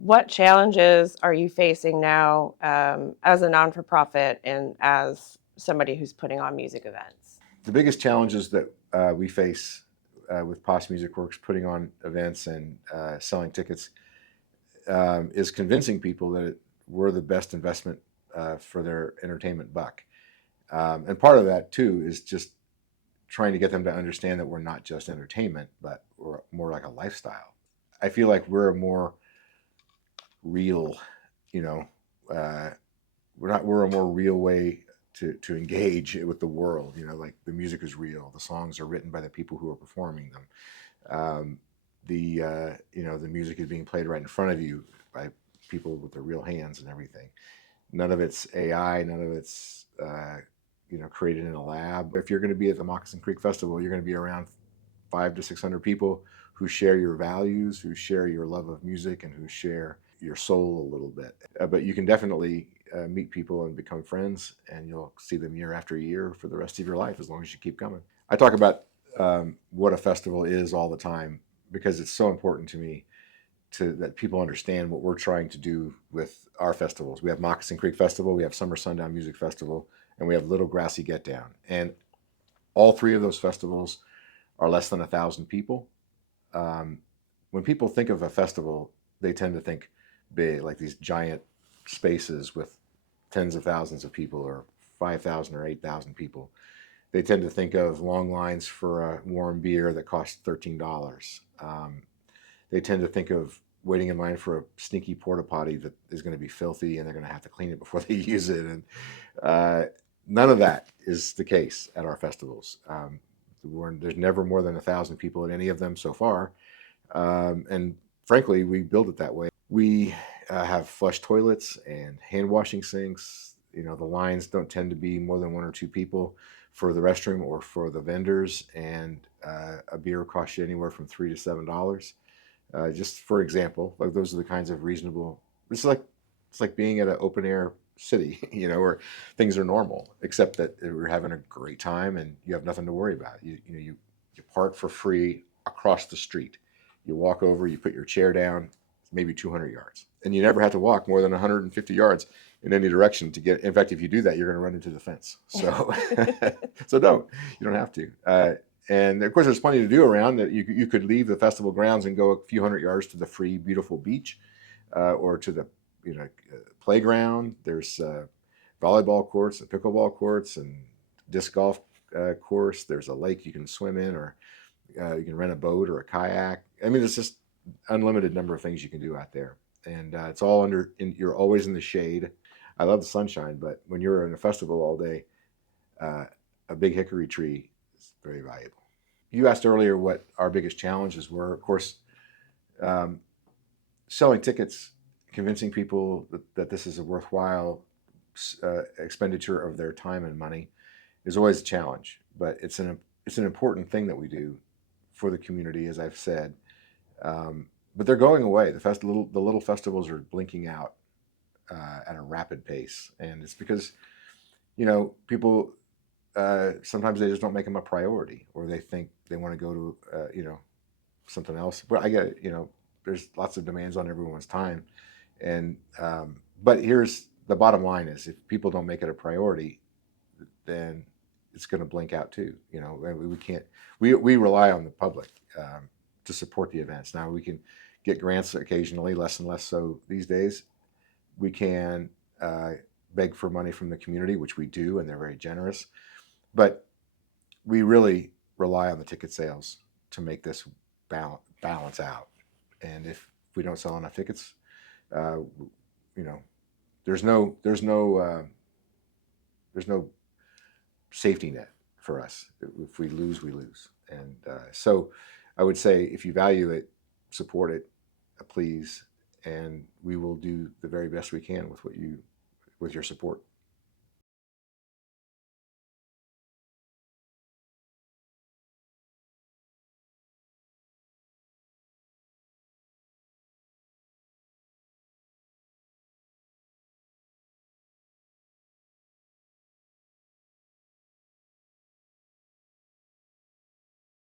What challenges are you facing now as a non-for-profit and as somebody who's putting on music events? The biggest challenges that we face with Posh Music Works putting on events and selling tickets is convincing people that we're the best investment for their entertainment buck. And part of that, too, is just trying to get them to understand that we're not just entertainment, but we're more like a lifestyle. I feel like we're a more real, you know, uh, we're a more real way to engage with the world. Like the music is real, the songs are written by the people who are performing them. The music is being played right in front of you by people with their real hands and everything. None of it's AI, none of it's created in a lab. If you're going to be at the Moccasin Creek Festival, you're going to be around 500 to 600 people who share your values, who share your love of music, and who share your soul a little bit. But you can definitely meet people and become friends, and you'll see them year after year for the rest of your life as long as you keep coming. I talk about what a festival is all the time because it's so important to me that people understand what we're trying to do with our festivals. We have Moccasin Creek Festival, we have Summer Sundown Music Festival, and we have Little Grassy Get Down. And all three of those festivals are less than 1,000 people. When people think of a festival, they tend to think big, like these giant spaces with tens of thousands of people, or 5,000 or 8,000 people. They tend to think of long lines for a warm beer that costs $13. They tend to think of waiting in line for a sneaky porta potty that is going to be filthy and they're going to have to clean it before they use it. And none of that is the case at our festivals. There's never more than 1,000 people at any of them so far. And frankly, we build it that way. We have flush toilets and hand washing sinks. The lines don't tend to be more than one or two people for the restroom or for the vendors. And a beer costs you anywhere from $3 to $7. Just for example, like those are the kinds of reasonable. It's like being at an open air city, where things are normal, except that we're having a great time and you have nothing to worry about. You park for free across the street. You walk over, you put your chair down, maybe 200 yards, and you never have to walk more than 150 yards in any direction to get. In fact, if you do that, you're going to run into the fence. So, you don't have to. And of course, there's plenty to do around. That you could leave the festival grounds and go a few hundred yards to the free, beautiful beach, or to the playground. There's volleyball courts and pickleball courts and disc golf course. There's a lake you can swim in, or you can rent a boat or a kayak. I mean, it's just unlimited number of things you can do out there, and it's all you're always in the shade. I love the sunshine, but when you're in a festival all day, a big hickory tree is very valuable. You asked earlier what our biggest challenges were. Of course, selling tickets, convincing people that this is a worthwhile expenditure of their time and money is always a challenge. But it's an important thing that we do for the community, as I've said. But they're going away. The little festivals are blinking out at a rapid pace, and it's because people sometimes they just don't make them a priority, or they think they want to go to something else. But I get it. There's lots of demands on everyone's time, and but here's the bottom line: is if people don't make it a priority, then it's going to blink out too. We can't. We rely on the public to support the events. Now we can get grants occasionally, less and less so these days. We can beg for money from the community, which we do, and they're very generous. But we really rely on the ticket sales to make this balance out. And if we don't sell enough tickets, there's no safety net for us. If we lose, we lose. And so I would say if you value it, support it, please, and we will do the very best we can with your support.